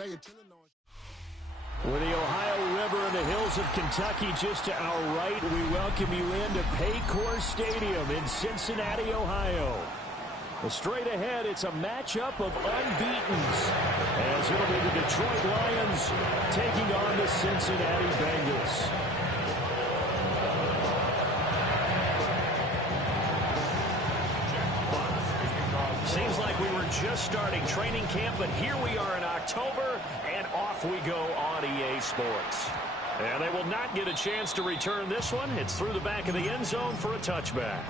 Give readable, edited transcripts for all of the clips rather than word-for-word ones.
they chilling on. With the Ohio River and the hills of Kentucky just to our right, we welcome you into Paycor Stadium in Cincinnati, Ohio. Well, straight ahead, it's a matchup of unbeatens, as it'll be the Detroit Lions taking on the Cincinnati Bengals. Seems like we were just starting training camp, but here we are in October, and off we go on EA Sports. And they will not get a chance to return this one. It's through the back of the end zone for a touchback.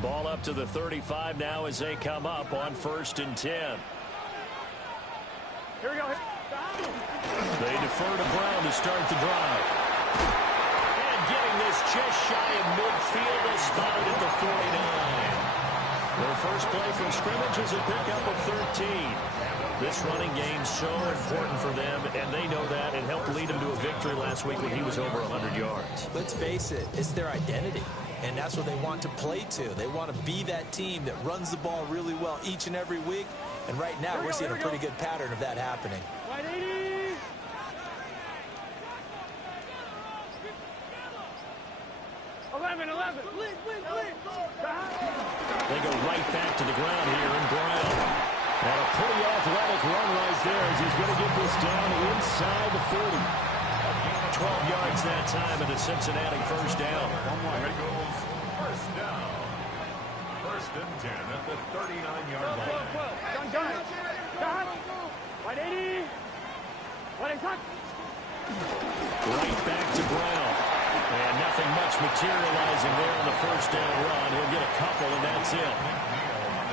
Ball up to the 35 now as they come up on 1st and 10. Here we go. They defer to Brown to start the drive. And getting this just shy of midfield, they spotted at the 49. Their first play from scrimmage is a pickup of 13. This running game so important for them, and they know that. It helped lead them to a victory last week when he was over 100 yards. Let's face it, it's their identity, and that's what they want to play to. They want to be that team that runs the ball really well each and every week, and right now we're seeing a pretty good pattern of that happening. Wide 80. They go right back to the ground here in Brown. And a pretty athletic run right there as he's going to get this down inside the 40. 12 yards that time and a Cincinnati first down. Here goes first down. 1st and 10 at the 39-yard line. Gun. Wide 80. Wide cut. Right back to Brown. And nothing much materializing there on the first down run. He'll get a couple, and that's it.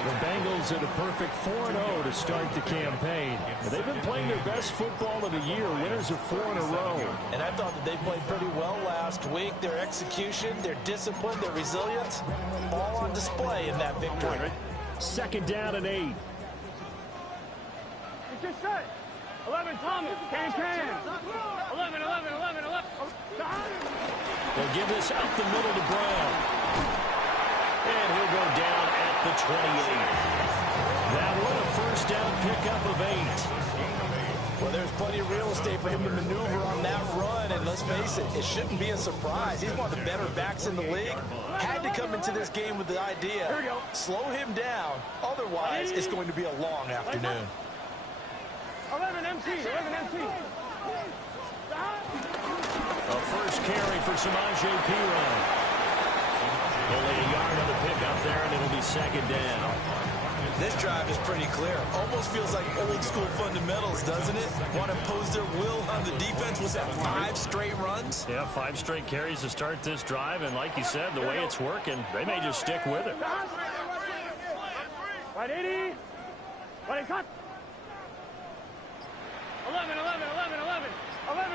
The Bengals are the perfect 4-0 to start the campaign. They've been playing their best football of the year. Winners of 4 in a row. And I thought that they played pretty well last week. Their execution, their discipline, their resilience, all on display in that victory. 2nd down and 8. It's just set. 11 Thomas. Can. 11. They'll give this up the middle to Brown. And he'll go down at the 28. That one a first down pickup of 8. Well, there's plenty of real estate for him to maneuver on that run, and let's face it, it shouldn't be a surprise. He's one of the better backs in the league. Had to come into this game with the idea, slow him down, otherwise it's going to be a long afternoon. 11 MT. A first carry for Samaje Perine. Only a yard on the pickup there, and it'll be 2nd down. This drive is pretty clear. Almost feels like old school fundamentals, doesn't it? Want to impose their will on the defense. Was that 5 straight runs? Yeah, 5 straight carries to start this drive, and like you said, the way it's working, they may just stick with it. Wide 80. Wide cut. 11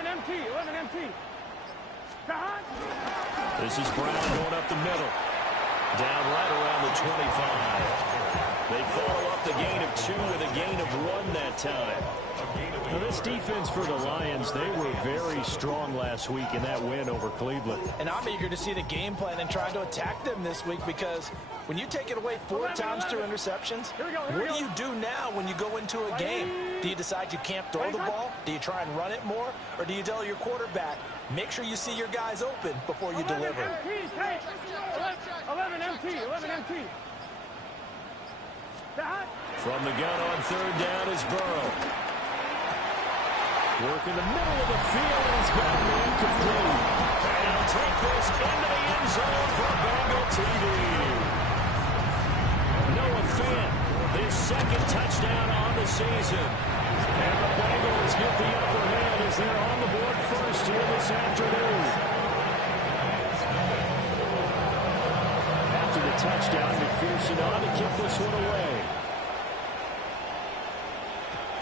MT. This is Brown going up the middle. Down right around the 25. They follow up the gain of 2 with a gain of 1 that time. Now this defense for the Lions, they were very strong last week in that win over Cleveland. And I'm eager to see the game plan and try to attack them this week, because when you take it away 4 times through interceptions, what do you do now when you go into a game? Do you decide you can't throw the ball? Do you try and run it more? Or do you tell your quarterback, make sure you see your guys open before you deliver? 11 MT. From the gun on 3rd down is Burrow. Work in the middle of the field, and he's got an incomplete. And he'll take this into the end zone for Bengal TD. Noah Fant, his 2nd touchdown on the season. And the Bengals get the upper hand as they're on the board first here this afternoon. After the touchdown, McPherson on to kick this one away.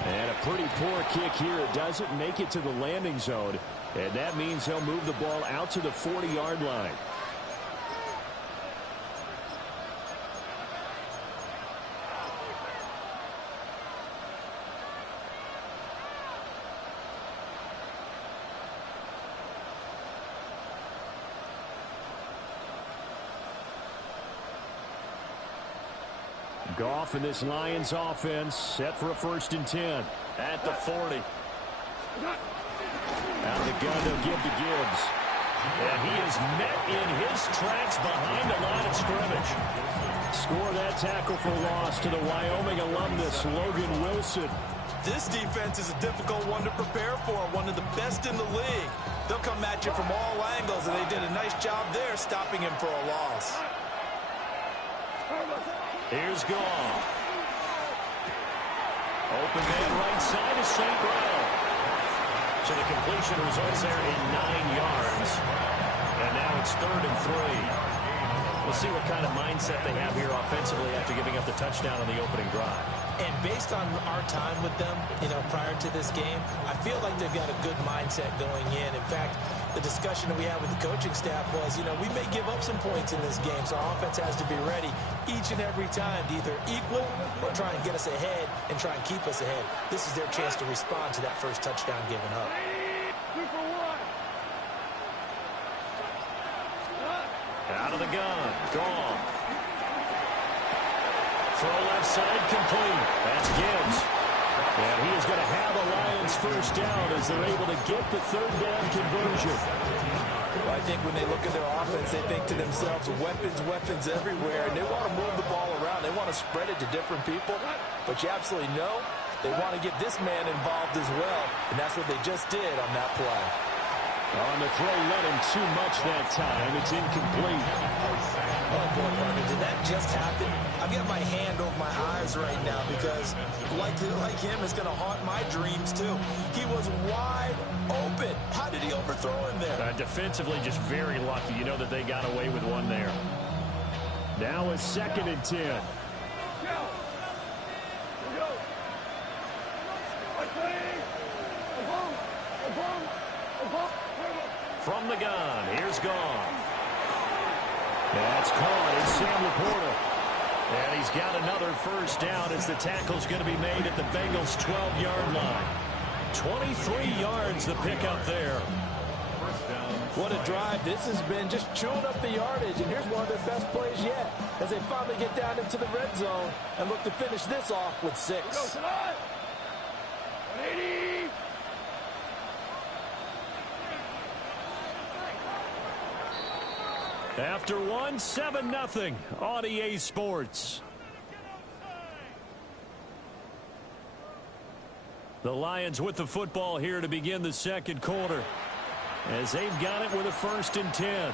And a pretty poor kick here. It doesn't make it to the landing zone. And that means he'll move the ball out to the 40-yard line. Goff and this Lions offense set for a 1st and 10. At the 40. Out of the gun, they'll give to Gibbs. And he is met in his tracks behind the line of scrimmage. Score that tackle for loss to the Wyoming alumnus, Logan Wilson. This defense is a difficult one to prepare for, one of the best in the league. They'll come at you from all angles, and they did a nice job there stopping him for a loss. Here's Goff. Open man right side is St. Brown. So the completion results there in 9 yards. And now it's 3rd and 3. We'll see what kind of mindset they have here offensively after giving up the touchdown on the opening drive. And based on our time with them, prior to this game, I feel like they've got a good mindset going in. In fact, the discussion that we had with the coaching staff was, we may give up some points in this game, so our offense has to be ready each and every time to either equal or try and get us ahead and try and keep us ahead. This is their chance to respond to that first touchdown given up. Out of the gun, Goff. Throw left side, complete. That's Gibbs. And he is going to have a Lions 1st down as they're able to get the 3rd down conversion. Well, I think when they look at their offense, they think to themselves, weapons everywhere, and they want to move the ball around. They want to spread it to different people, but you absolutely know they want to get this man involved as well, and that's what they just did on that play. On the throw, let him too much that time. It's incomplete. Oh, boy, partner, did that just happen? I've got my hand over my eyes right now because, like him, it's going to haunt my dreams, too. He was wide open. How did he overthrow him there? Defensively, just very lucky. You know that they got away with one there. Now it's 2nd and 10. From the gun, here's Goff. That's caught. It's Sam Laporta. And he's got another 1st down as the tackle's going to be made at the Bengals' 12-yard line. 23 yards the pickup there. What a drive this has been, just chewing up the yardage. And here's one of their best plays yet as they finally get down into the red zone and look to finish this off with 6. After 1, 7-0 on EA Sports. The Lions with the football here to begin the 2nd quarter as they've got it with a 1st and 10.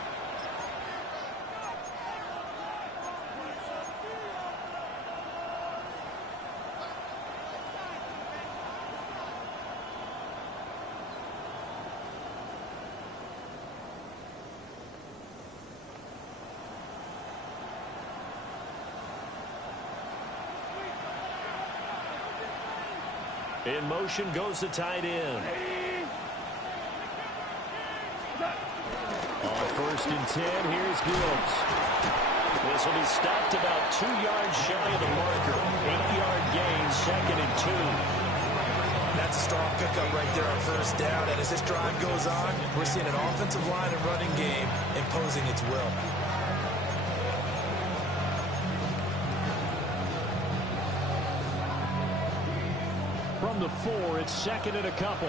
In motion goes the tight end. On 1st and 10, here's Gibbs. This will be stopped about 2 yards shy of the marker. 8-yard gain, 2nd and 2. That's a strong pickup right there on 1st down. And as this drive goes on, we're seeing an offensive line and running game imposing its will. From the 4, it's 2nd and a couple.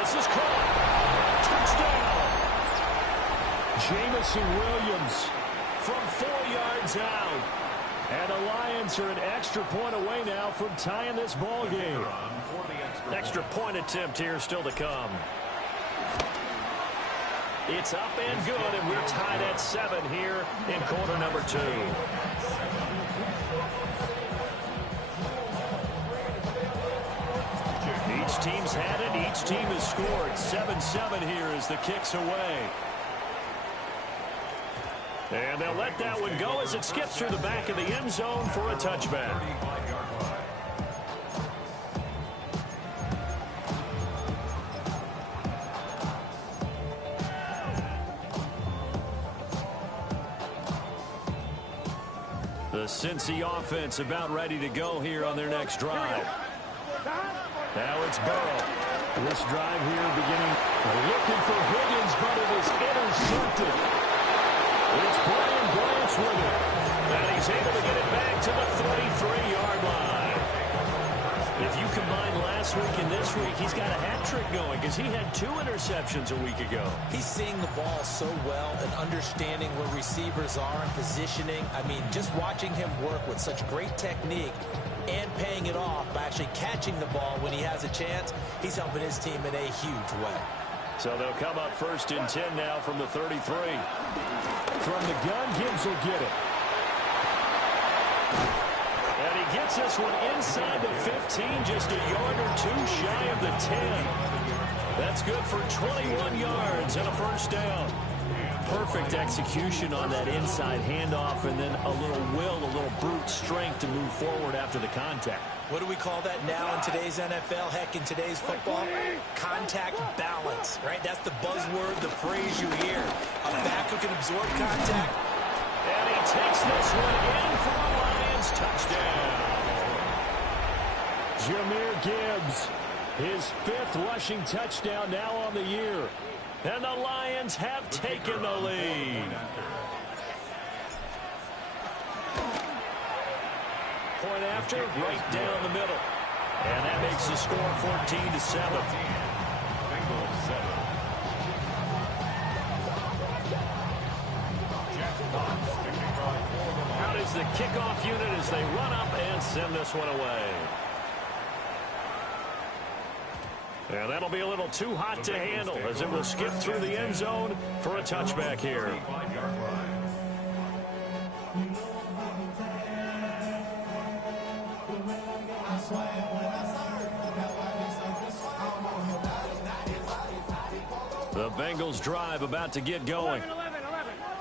This is caught. Touchdown. Jamison Williams from 4 yards out. And the Lions are an extra point away now from tying this ball game. Extra point attempt here still to come. It's up and good, and we're tied at 7 here in quarter number 2. Each team's had it. Each team has scored. 7-7 here as the kick's away. And they'll let that one go as it skips through the back of the end zone for a touchback. The Cincy offense about ready to go here on their next drive. Now it's Burrow. This drive here beginning. Looking for Higgins, but it is intercepted. It's Brian Branch with it. And he's able to get it back to the 33-yard line. If you combine last week and this week, he's got a hat trick going because he had 2 interceptions a week ago. He's seeing the ball so well and understanding where receivers are and positioning. I mean, just watching him work with such great technique and paying it off by actually catching the ball when he has a chance, he's helping his team in a huge way. So they'll come up 1st and 10 now from the 33. From the gun, Gibbs will get it. And he gets this one inside the 15, just a yard or 2 shy of the 10. That's good for 21 yards and a 1st down. Perfect execution on that inside handoff, and then a little will, a little brute strength to move forward after the contact. What do we call that now in today's NFL? Heck, in today's football, contact balance, right? That's the buzzword, the phrase you hear. A back who can absorb contact. And he takes this one in for a Lions touchdown. Jahmyr Gibbs, his 5th rushing touchdown now on the year. And the Lions have taken the lead. Point after, right down the middle. And that makes the score 14-7. Out is the kickoff unit as they run up and send this one away. And that'll be a little too hot to handle as it will skip through the end zone for a touchback here. The Bengals drive about to get going.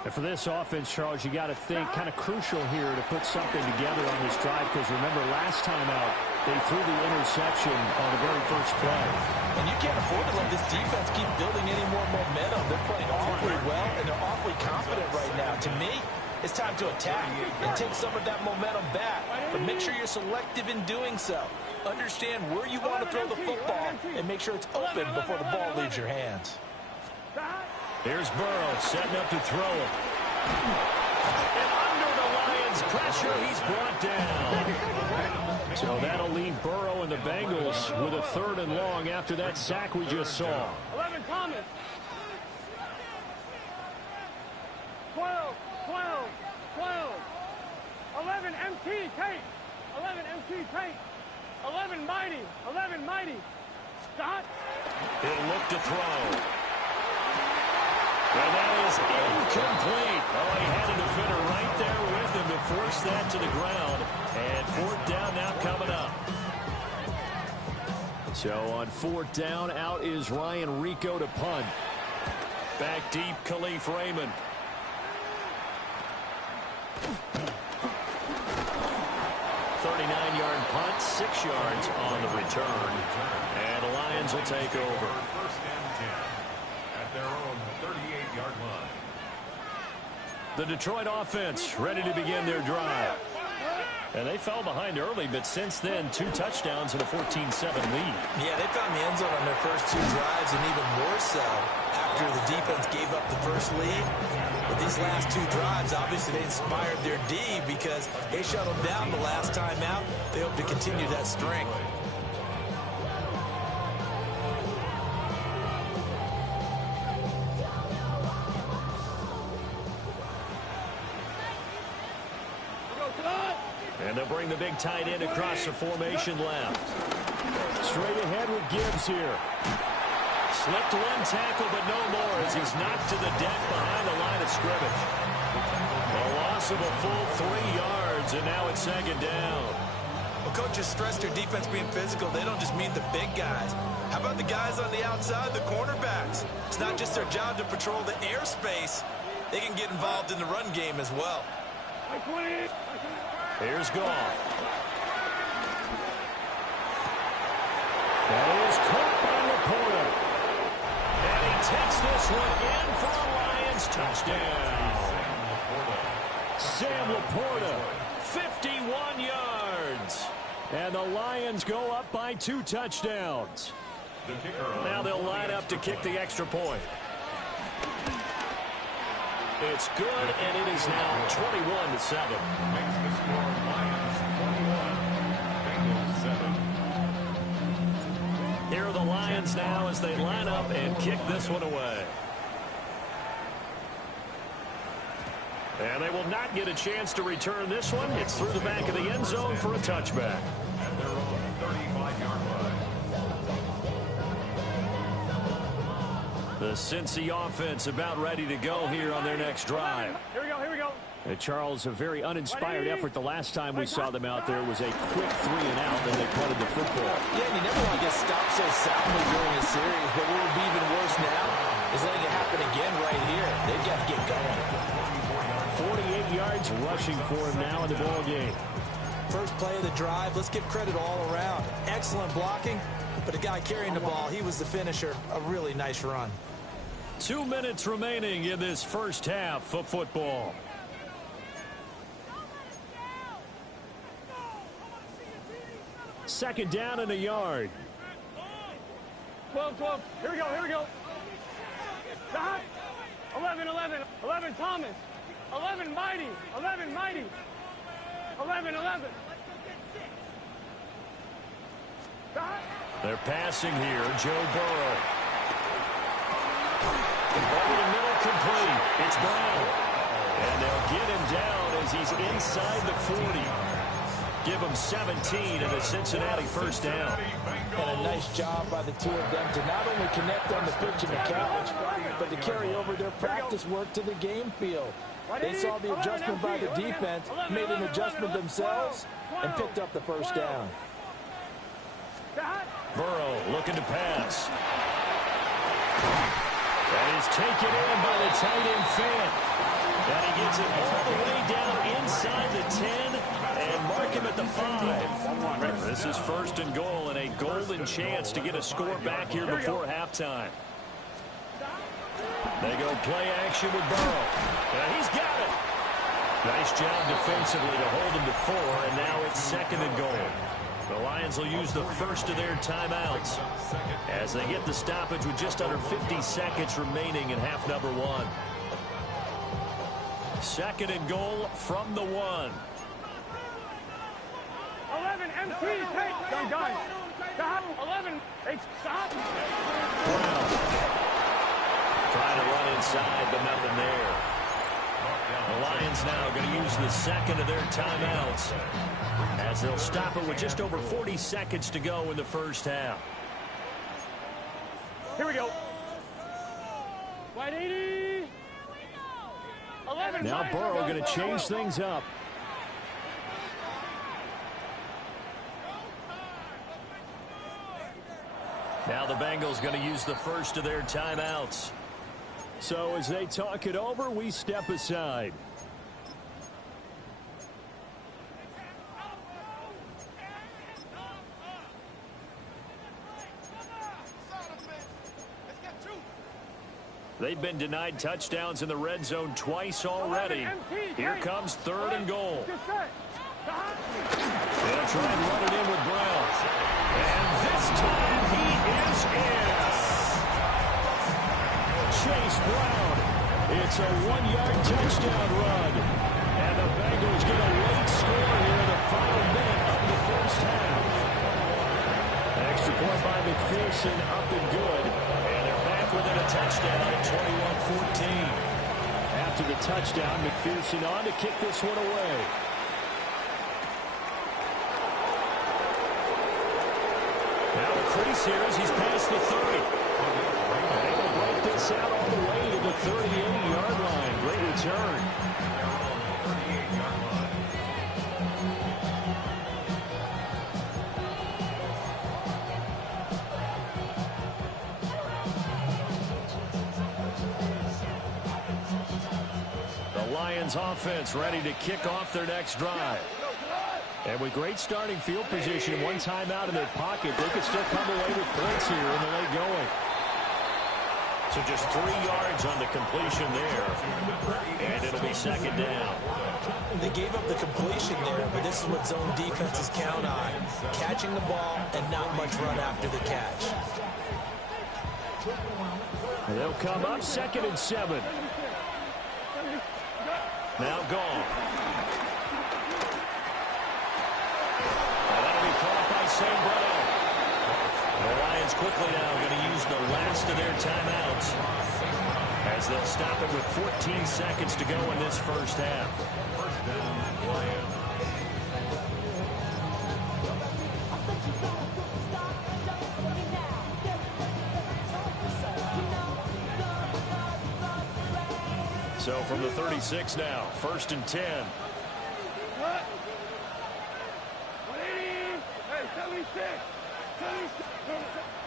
And for this offense, Charles, you got to think kind of crucial here to put something together on this drive, because remember last time out they threw the interception on the very first play. And you can't afford to let this defense keep building any more momentum. They're playing awfully well, and they're awfully confident right now. To me, it's time to attack and take some of that momentum back. But make sure you're selective in doing so. Understand where you want to throw the football and make sure it's open before the ball leaves your hands. Here's Burrow setting up to throw it. And under the Lions' pressure, he's brought down. So that'll leave Burrow and the Bengals with a 3rd and long after that sack we just saw. 11 Thomas. 12. 11 MT Tate. 11 MT Tate. 11 Mighty. 11 Mighty. Stop. He'll look to throw. And that is incomplete. Oh, he had a defender right there with him to force that to the ground. And 4th down now coming up. So on 4th down, out is Ryan Rico to punt. Back deep, Khalif Raymond. .39-yard punt, 6 yards on the return. And the Lions will take over. 1st and 10 at their own 38-yard line. The Detroit offense ready to begin their drive. And they fell behind early, but since then, 2 touchdowns and a 14-7 lead. Yeah, they found the end zone on their first 2 drives, and even more so after the defense gave up the first lead. But these last 2 drives, obviously, they inspired their D because they shut them down the last time out. They hope to continue that string. And they'll bring the big tight end across the formation left. Straight ahead with Gibbs here. Slipped 1 tackle, but no more as he's knocked to the deck behind the line of scrimmage. A loss of a full 3 yards, and now it's 2nd down. Well, coaches stress their defense being physical. They don't just mean the big guys. How about the guys on the outside, the cornerbacks? It's not just their job to patrol the airspace. They can get involved in the run game as well. Here's Goff. That is caught by Laporta. And he takes this one in for a Lions touchdown. Sam Laporta, 51 yards. And the Lions go up by 2 touchdowns. The kicker. Now they'll line up to kick the extra point. It's good, and it is now 21-7. Makes the score Lions 21, Bengals 7. Here are the Lions now as they line up and kick this one away. And they will not get a chance to return this one. It's through the back of the end zone for a touchback. At their own 35-yard line. The Cincy offense about ready to go here on their next drive. Here we go, here we go. Charles, a very uninspired effort. The last time we saw them out there was a quick 3-and-out, and they punted the football. Yeah, and you never want to get stopped so soundly during a series, but what would be even worse now is letting it happen again right here. They've got to get going. 48 yards rushing for him now in the ball game. First play of the drive, let's give credit all around. Excellent blocking, but the guy carrying the ball, he was the finisher. A really nice run. 2 minutes remaining in this first half of football. Second down and a yard. 12, 12. Here we go, here we go. 11, 11. 11, Thomas. 11, Mighty. 11, Mighty. 11, 11. They're passing here. Joe Burrow. Over the middle, complete. It's Brown. And they'll get him down as he's inside the 40. Give him 17 and a Cincinnati first down. And a nice job by the two of them to not only connect on the pitch and the couch, but to carry over their practice work to the game field. They saw the adjustment by the defense, made an adjustment themselves, and picked up the first down. Burrow looking to pass. That is taken in by the tight end Fant. And he gets it all the way down inside the 10 and mark him at the 5. This is first and goal and a golden chance to get a score back here before halftime. They go play action with Burrow. And he's got it. Nice job defensively to hold him to 4, and now it's second and goal. The Lions will use the first of their timeouts as they get the stoppage with just under 50 seconds remaining in half number 1. Second and goal from the 1. 11, MT, take. Done. Stop. 11, hey, stop. Brown. Trying to run inside, but nothing there. The Lions now going to use the second of their timeouts as they'll stop it with just over 40 seconds to go in the first half. Here we go. White 80. 11. Now Burrow going to change things up. Now the Bengals going to use the first of their timeouts. So as they talk it over, we step aside. They've been denied touchdowns in the red zone twice already. Here comes third and goal. They'll try and run it in with Brown. And this time he is in. Chase Brown. It's a 1-yard touchdown run. And the Bengals get a late score here in the final minute of the first half. Extra point by McPherson, up and good. And they're back within a touchdown at 21-14. After the touchdown, McPherson on to kick this one away. Now the crease here as he's past the 30. They will break this out all the way to the 38-yard line. Great return. The Lions offense ready to kick off their next drive. And with great starting field position, one timeout in their pocket, they could still come away with points here in the late going. So just 3 yards on the completion there. And it'll be second down. They gave up the completion there, but this is what zone defenses count on. Catching the ball and not much run after the catch. They'll come up 2nd and 7. Now gone. That'll be caught by St. Brown. The Lions quickly now going to use the last of their timeouts as they'll stop it with 14 seconds to go in this first half. First down, Lions. So from the 36 now, 1st and 10.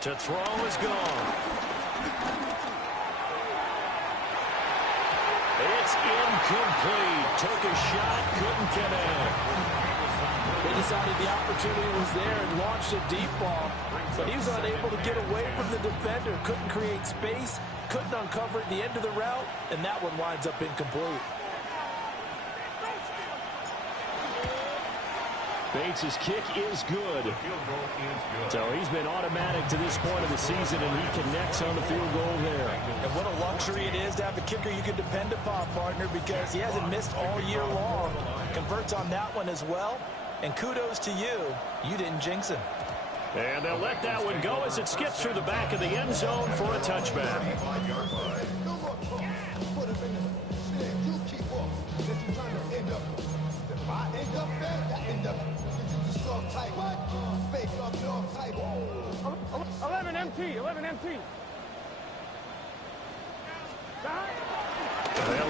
To throw is gone. It's incomplete. Took a shot, couldn't connect. They decided the opportunity was there and launched a deep ball, but he was unable to get away from the defender. Couldn't create space, couldn't uncover at the end of the route, and that one winds up incomplete. Bates' kick is good. So he's been automatic to this point of the season, and he connects on the field goal there. And what a luxury it is to have a kicker you can depend upon, partner, because he hasn't missed all year long. Converts on that one as well. And kudos to you. You didn't jinx him. And they'll let that one go as it skips through the back of the end zone for a touchback. Eleven MT. They'll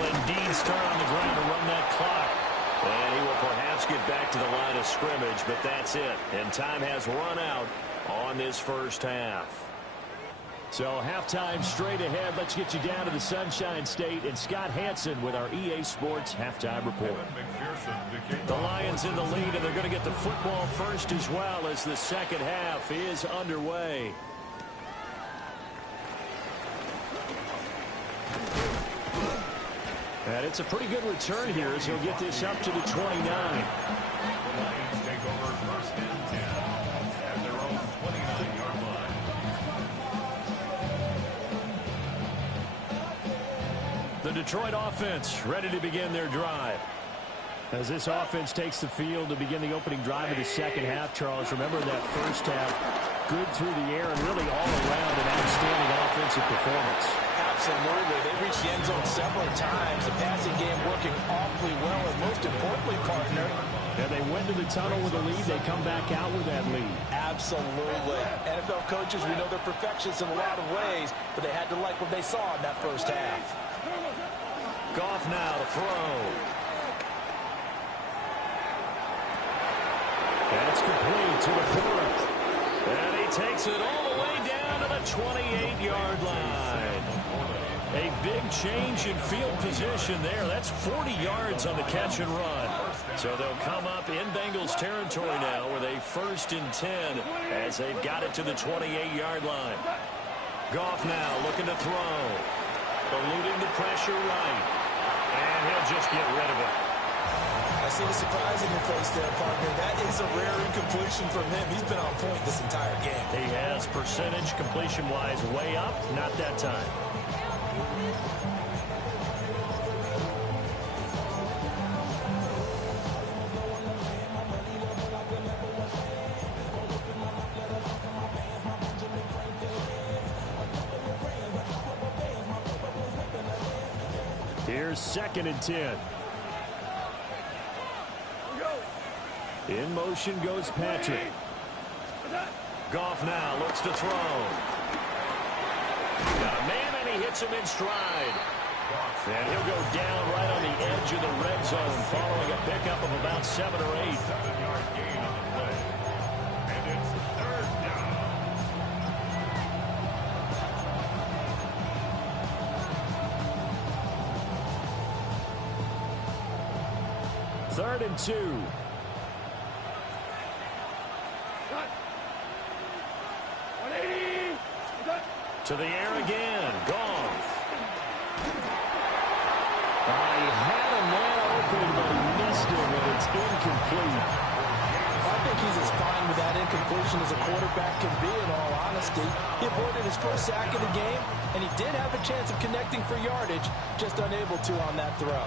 indeed start on the ground to run that clock. And he will perhaps get back to the line of scrimmage, but that's it. And time has run out on this first half. So halftime straight ahead. Let's get you down to the Sunshine State and Scott Hansen with our EA Sports halftime report. The Lions in the lead, and they're going to get the football first as well as the second half is underway. And it's a pretty good return here as he'll get this up to the 29. Lions take over 1st and 10 at their own 29-yard line. The Detroit offense ready to begin their drive. As this offense takes the field to begin the opening drive of the second half, Charles, remember that first half, good through the air and really all around an outstanding offensive performance. Absolutely. They reached the end zone several times. The passing game working awfully well, and most importantly, partner, and they went to the tunnel with a lead. They come back out with that lead. Absolutely. NFL coaches, we know they're perfectionists in a lot of ways, but they had to like what they saw in that first half. Goff now to throw. That's complete to the fourth. And he takes it all the way down to the 28-yard line. A big change in field position there. That's 40 yards on the catch and run. So they'll come up in Bengals territory now with a 1st and 10 as they've got it to the 28-yard line. Goff now looking to throw. Eluding the pressure right. And he'll just get rid of it. I see the surprise in your face there, partner. That is a rare incompletion from him. He's been on point this entire game. He has percentage completion-wise way up. Not that time. Here's 2nd and 10. In motion goes Patrick. Goff now looks to throw. Got a man, and he hits him in stride. And he'll go down right on the edge of the red zone following a pickup of about 7 or 8. 7-yard gain on the play. And it's 3rd down. 3rd and 2. To the air again. Goff. He had a man open, but he missed him, and it's incomplete. I think he's as fine with that completion as a quarterback can be, in all honesty. He avoided his first sack of the game, and he did have a chance of connecting for yardage, just unable to on that throw.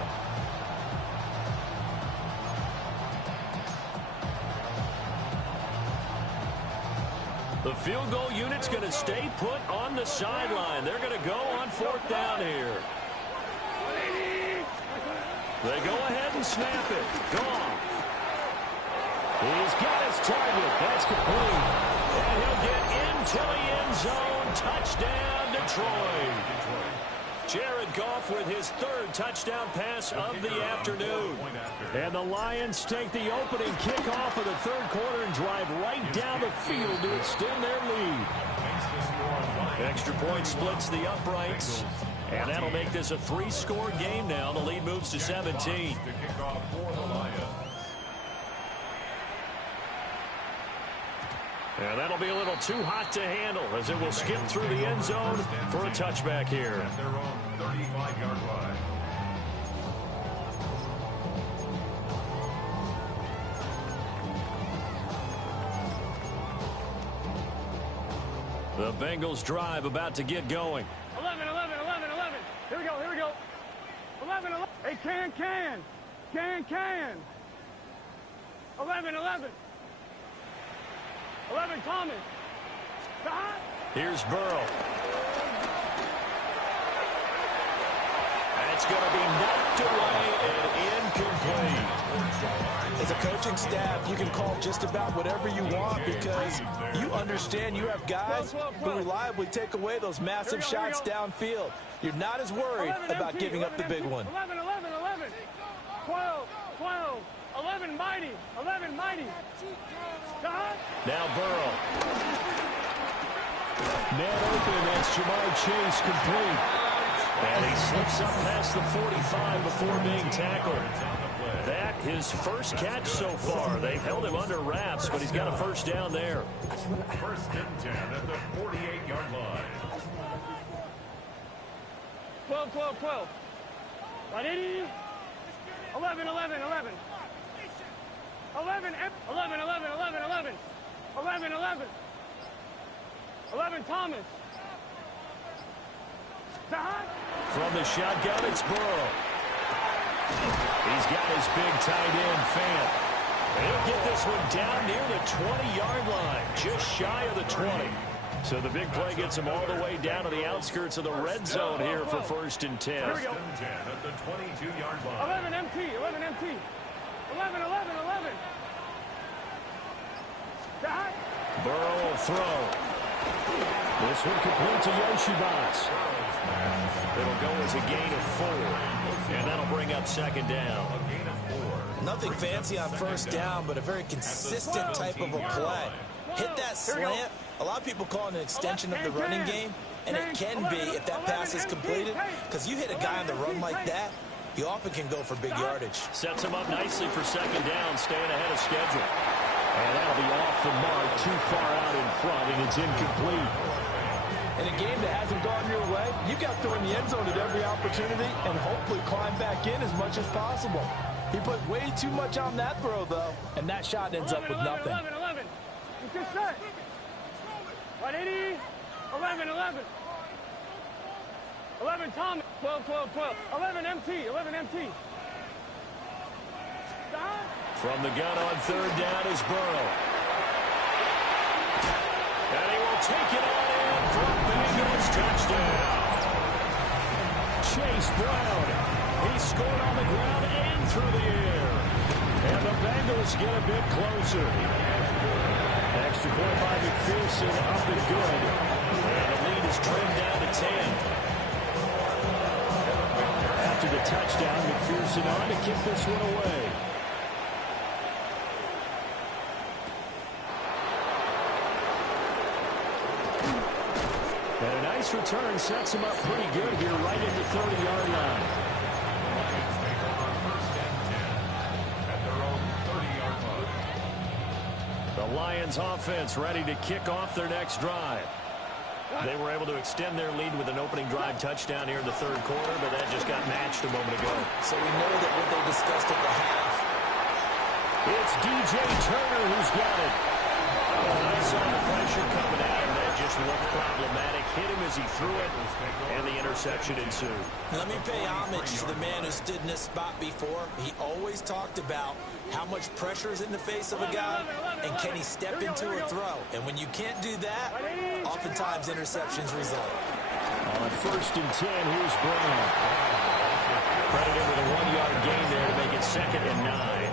The field goal unit's going to stay put on the sideline. They're going to go on 4th down here. They go ahead and snap it. Goff. He's got his target. That's complete. And he'll get into the end zone. Touchdown, Detroit. Jared Goff with his 3rd touchdown pass of the afternoon. And the Lions take the opening kickoff of the 3rd quarter and drive right down the field to extend their lead. Extra point splits the uprights. And that'll make this a 3-score game now. The lead moves to 17. And that'll be a little too hot to handle as it will skip through the end zone for a touchback here. At their own 35-yard line. The Bengals drive about to get going. 11, 11, 11, 11. Here we go, here we go. 11, 11. Hey, can. 11, 11. 11, Thomas. Stop. Here's Burrow. That's going to be knocked away and incomplete. As a coaching staff, you can call just about whatever you want because you understand you have guys who reliably take away those massive shots downfield. You're not as worried about giving up the big one. 11, 11, 11. 12, 12. 11, mighty. 11, mighty. Stop. Now Burrow. Net open, that's Jamar Chase complete. And he slips up past the 45 before being tackled. That his first catch so far. They've held him under wraps, but he's got a first down there. 1st and 10 at the 48-yard line. 12, 12, 12. 11, 11, 11. 11, 11, 11, 11, 11. 11, 11. 11, Thomas. Stop. From the shotgun, it's Burrow. He's got his big tight end, Fant. He'll get this one down near the 20-yard line, just shy of the 20. So the big play gets him all the way down to the outskirts of the red zone here for 1st and 10. First and 10 at the 22-yard line. 11 MT, 11 MT. 11, 11, 11. Stop. Burrow will throw. This one complete to Layjohn5. It'll go as a gain of 4. And that'll bring up 2nd down. A gain of 4. Nothing fancy on 1st down, but a very consistent type of a play. Hit that slant. A lot of people call it an extension of the running game, and it can be if that pass is completed, because you hit a guy on the run like that, you often can go for big yardage. Sets him up nicely for 2nd down, staying ahead of schedule. And that'll be off the mark, too far out in front, and it's incomplete. In a game that hasn't gone your way, you've got to throw in the end zone at every opportunity and hopefully climb back in as much as possible. He put way too much on that throw, though, and that shot ends up with nothing. 11, 11. It's just set. 180. 11, 11. 11, Thomas. 12, 12, 12. 11, MT. 11, MT. Stop. From the gun on 3rd down is Burrow. And he will take it on in for a Bengals touchdown. Chase Brown. He scored on the ground and through the air. And the Bengals get a bit closer. Extra point by McPherson, up and good. And the lead is trimmed down to 10. After the touchdown, McPherson on to kick this one away. And a nice return sets him up pretty good here right at the 30-yard line. The Lions offense ready to kick off their next drive. They were able to extend their lead with an opening drive touchdown here in the 3rd quarter, but that just got matched a moment ago. So we know that what they discussed at the half. It's DJ Turner who's got it. looked problematic. Hit him as he threw it, and the interception ensued. Let me pay homage to the man who stood in this spot before. He always talked about how much pressure is in the face of a guy, and can he step into a throw. And when you can't do that, oftentimes interceptions result. On 1st and 10, here's Brown. Credited with a 1-yard gain there to make it 2nd and 9.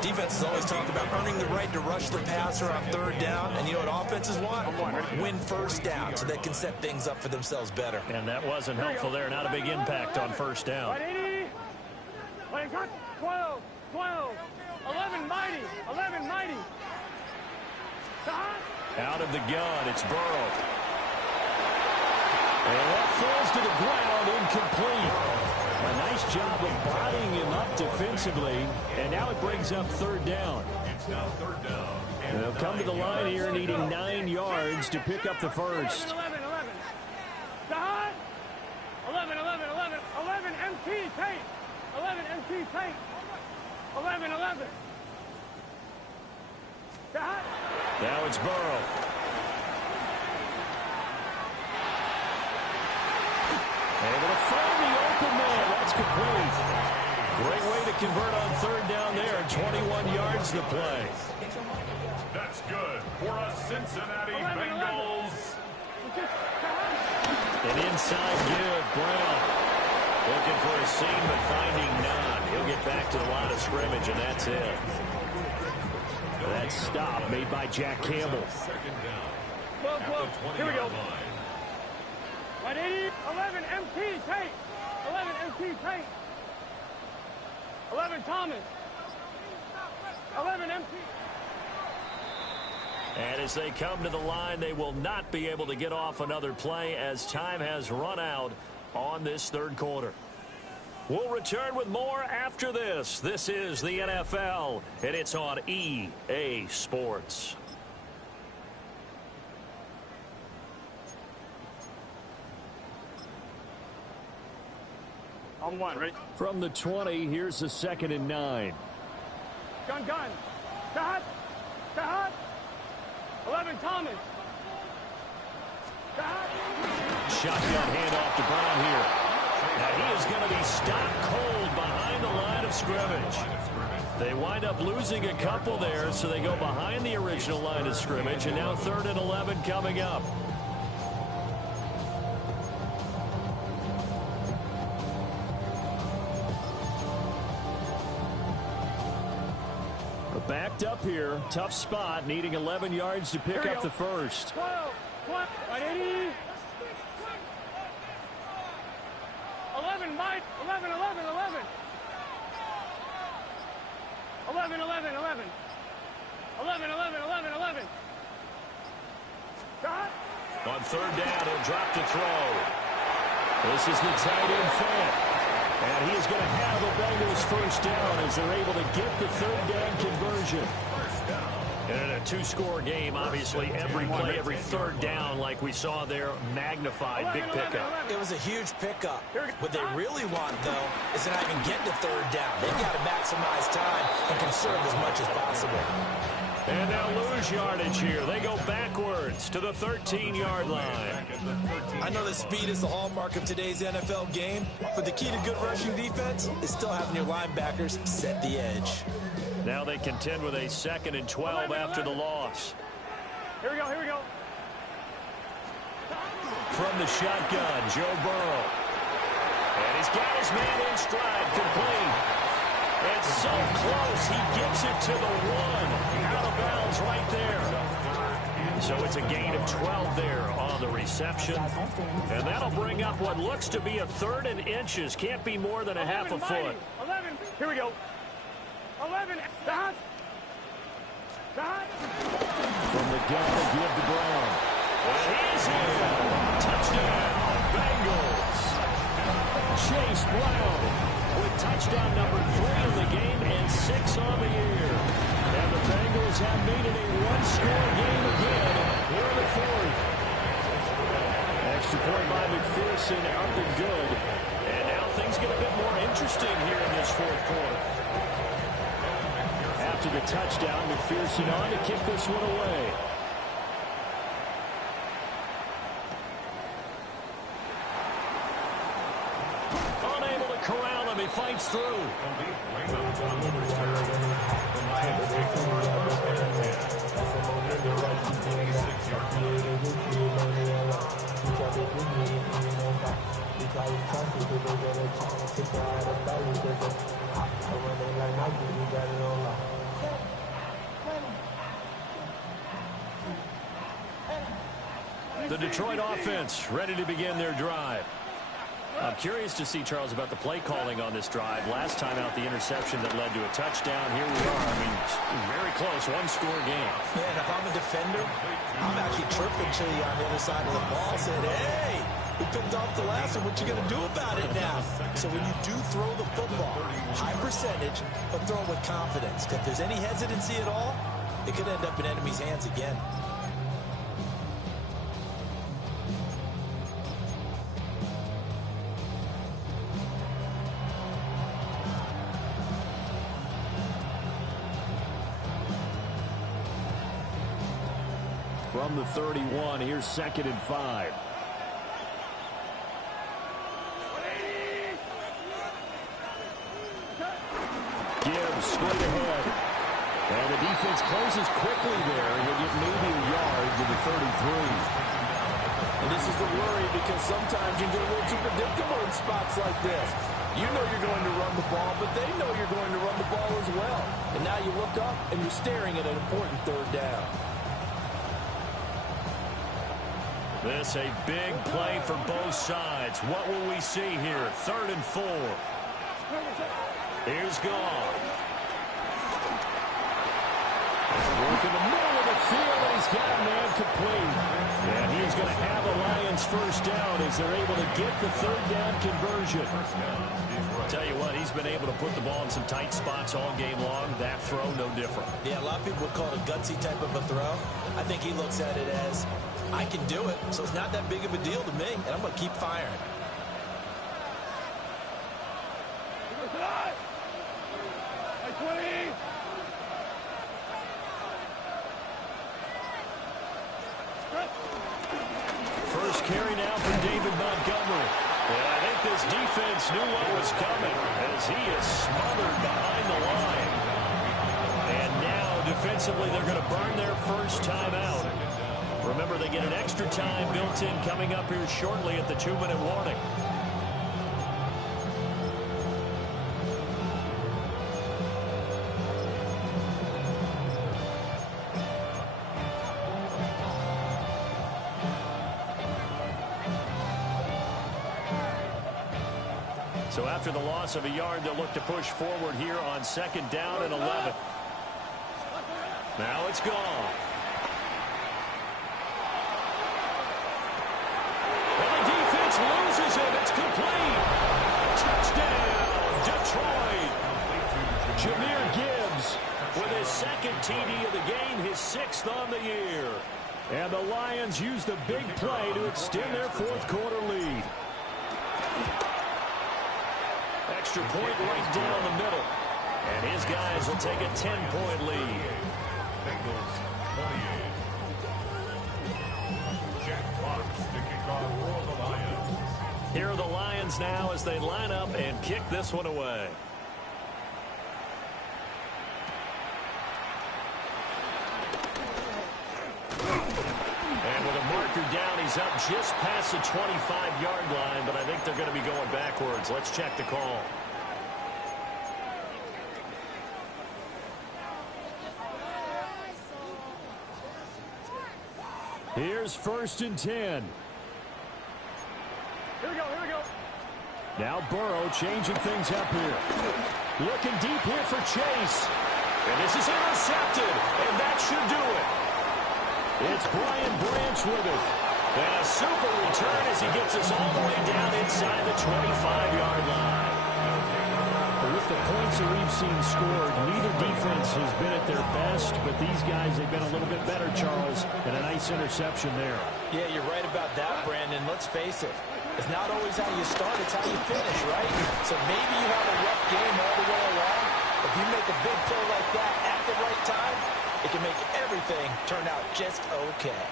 Defenses always talk about earning the right to rush the passer on 3rd down. And you know what offenses want? Win 1st down so they can set things up for themselves better. And that wasn't helpful there. Not a big impact on 1st down. 12, 12, 11 mighty, 11 mighty. Out of the gun, it's Burrow. And that falls to the ground, incomplete. A nice job of bodying him up defensively, and now it brings up 3rd down. It's now 3rd down. They'll come to the line here needing 9 yards to pick up the first. 11, 11. 11, 11, 11. 11 MT tape. 11 MT tape. 11, 11. Now it's Burrow. Able to find the open man. That's complete. Great way to convert on 3rd down there. 21 yards to play. That's good for a Cincinnati Bengals. An inside give. Brown looking for a seam, but finding none. He'll get back to the line of scrimmage, and that's it. That stop made by Jack Campbell. 2nd down. Well, here we go. 11 MT tape. 11 MT tape. 11 Thomas. 11 MT. And as they come to the line, they will not be able to get off another play as time has run out on this 3rd quarter. We'll return with more after this. This is the NFL, and it's on EA Sports. On 1, ready? From the 20, here's the 2nd and 9. Gun. Shot. 11 Thomas. Shotgun handoff to Brown here. Now he is going to be stopped cold behind the line of scrimmage. They wind up losing a couple there, so they go behind the original line of scrimmage, and now 3rd and 11 coming up. Backed up here, tough spot, needing 11 yards to pick up the first. 12, 180. 11, Mike. 11, 11, 11. 11, 11, 11. 11, 11, 11, 11. Shot. On 3rd down, he'll drop to throw. This is the tight end Fant. And he is going to have a Bengals 1st down as they're able to get the 3rd down conversion. And in a 2-score game, obviously, every play, every 3rd down, like we saw there, magnified. Big pickup. It was a huge pickup. What they really want, though, is to not even get to 3rd down. They've got to maximize time and conserve as much as possible. And now lose yardage here. They go backwards to the 13-yard line. I know that speed is the hallmark of today's NFL game, but the key to good rushing defense is still having your linebackers set the edge. Now they contend with a 2nd and 12 after the loss. Here we go. From the shotgun, Joe Burrow. And he's got his man in stride, complete. It's so close, he gets it to the 1. Out of bounds right there. So it's a gain of 12 there on the reception. And that'll bring up what looks to be a 3rd and inches. Can't be more than a half a foot. 11, here we go. 11, stop. From the gun, they give to Brown. And he's in. Touchdown, Bengals. Chase Brown with touchdown number 3 in the game and 6 on the year. And the Bengals have made it a 1-score game again here in the 4th. Extra point by McPherson, up and good. And now things get a bit more interesting here in this 4th quarter. After the touchdown, McPherson on to kick this one away. fights through. Layjohn's on the return. The Lions take over first and 10 at their own 26-yard The Detroit offense ready to begin their drive. I'm curious to see, Charles, about the play calling on this drive. Last time out, the interception that led to a touchdown. Here we are. I mean, very close, one-score game. Yeah, and if I'm a defender, I'm actually chirping to you on the other side of the ball, saying, hey, we picked off the last one. What you going to do about it now? So when you do throw the football, high percentage, but throw it with confidence. If there's any hesitancy at all, it could end up in enemy's hands again. From the 31, here's 2nd and 5. Gibbs straight ahead. And the defense closes quickly there. He'll get maybe a yard to the 33. And this is the worry because sometimes you get a little too predictable in spots like this. You know you're going to run the ball, but they know you're going to run the ball as well. And now you look up and you're staring at an important third down. This a big play for both sides. What will we see here? 3rd and 4. Here's Goff. Work in the middle of the field, and he's got a man complete. And he's going to have the Lions first down as they're able to get the 3rd down conversion. Tell you what, he's been able to put the ball in some tight spots all game long. That throw, no different. Yeah, a lot of people would call it a gutsy type of a throw. I think he looks at it as, I can do it, so it's not that big of a deal to me, and I'm going to keep firing. First carry now from David Montgomery. And I think this defense knew what was coming as he is smothered behind the line. And now, defensively, they're going to burn their first time out. Remember, they get an extra time built in coming up here shortly at the 2-minute warning. So after the loss of a yard, they'll look to push forward here on 2nd down and 11. Now it's gone. Loses it. It's complete. Touchdown, Detroit. Jahmyr Gibbs with his 2nd TD of the game, his 6th on the year. And the Lions use the big play to extend their 4th quarter lead. Extra point right down the middle. And his guys will take a 10-point lead. Bengals 28. Jack Fox to kick off for the Lions. Here are the Lions now as they line up and kick this one away. And with a marker down, he's up just past the 25-yard line, but I think they're going to be going backwards. Let's check the call. Here's 1st and 10. Here we go, here we go. Now Burrow changing things up here. Looking deep here for Chase. And this is intercepted. And that should do it. It's Brian Branch with it. And a super return as he gets us all the way down inside the 25-yard line. With the points that we've seen scored, neither defense has been at their best, but these guys, they've been a little bit better, Charles, and a nice interception there. Yeah, you're right about that, Brandon. Let's face it. It's not always how you start, it's how you finish, right? So maybe you have a rough game all the way along. If you make a big play like that at the right time, it can make everything turn out just okay.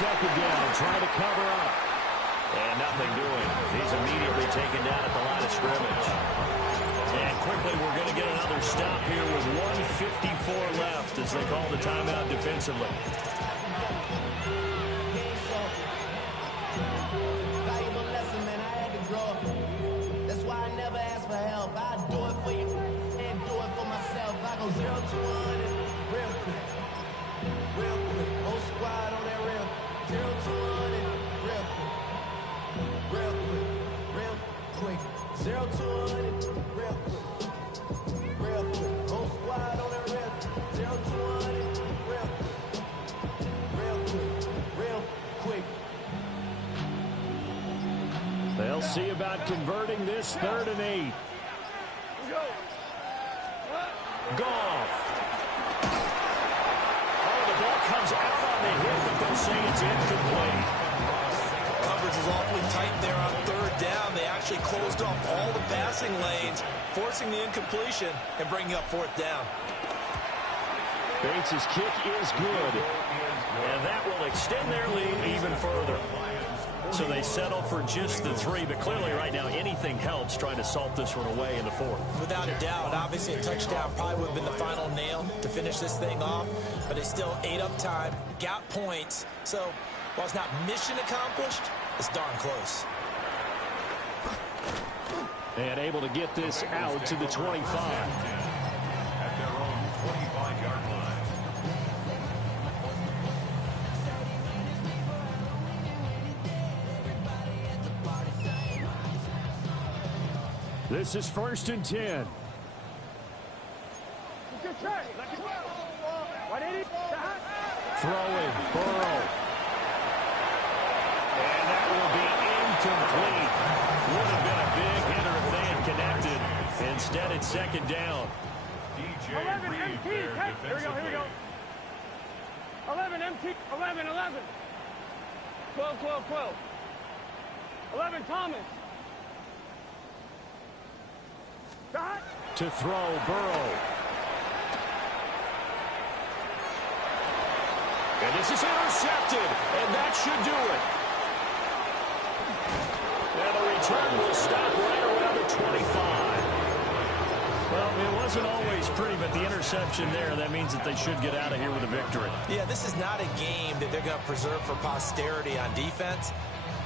second down, trying to cover up. And nothing doing. He's immediately taken down at the line of scrimmage. And quickly, we're going to get another stop here with 1:54 left as they call the timeout defensively. Valuable lesson, man. I had to grow up. That's why I never ask for help. I do it for you and do it for myself. I go 0 to 100 real quick. Real quick. Whole squad on that real. 0 to 100 real quick. Real quick. Real quick. 0 to 100 real quick. Real quick. Whole squad on that real. 0 to 100 real quick. Real quick. Real quick. They'll see about converting this 3rd and 8. Goff. Oh, the ball comes out on the hit, but they'll say it's incomplete. Coverage was awfully tight there on 3rd down. They actually closed off all the passing lanes, forcing the incompletion and bringing up 4th down. Bates' kick is good, and that will extend their lead even further. So they settle for just the 3, but clearly right now anything helps trying to salt this one away in the 4th. Without a doubt, obviously a touchdown probably would have been the final nail to finish this thing off, but they still ate up time, got points. So while it's not mission accomplished, it's darn close. And able to get this out to the 25. At their own 25-yard line. This is 1st and 10. Throwing, Burrow. And that will be incomplete. Would have been a big hitter if they had connected. Instead, it's 2nd down. 11 MT, here we go. 11 MT, 11. 12. 11 Thomas. To throw, Burrow. And this is intercepted, and that should do it. And the return will stop right around the 25. Well, it wasn't always pretty, but the interception there, that means that they should get out of here with a victory. Yeah, this is not a game that they're going to preserve for posterity on defense,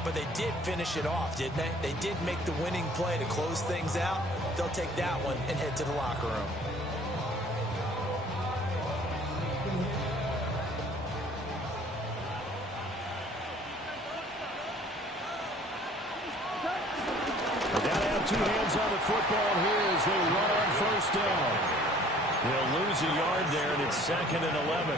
but they did finish it off, didn't they? They did make the winning play to close things out. They'll take that one and head to the locker room. They gotta have 2 hands on the football here as they run on 1st down. They'll lose a yard there, and it's 2nd and 11.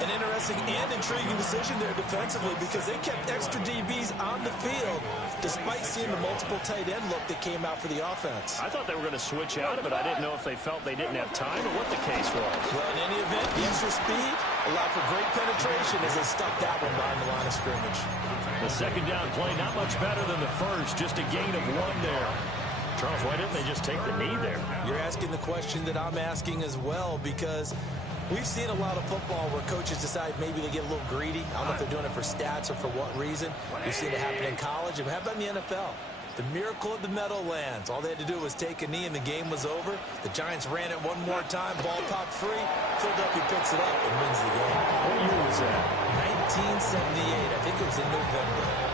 An interesting and intriguing decision there defensively because they kept extra DBs on the field despite seeing the multiple tight end look that came out for the offense. I thought they were going to switch out of it. I didn't know if they felt they didn't have time or what the case was. Well, in any event, the extra speed allowed for great penetration as they stuffed that one behind the line of scrimmage. The 2nd down play, not much better than the 1st, just a gain of 1 there. Charles, why didn't they just take the knee there? You're asking the question that I'm asking as well because we've seen a lot of football where coaches decide maybe they get a little greedy. I don't know if they're doing it for stats or for what reason. We've seen it happen in college. And how about in the NFL? The miracle of the Meadowlands. All they had to do was take a knee and the game was over. The Giants ran it one more time. Ball popped free. Philadelphia picks it up and wins the game. What year was that? 1978. I think it was in November.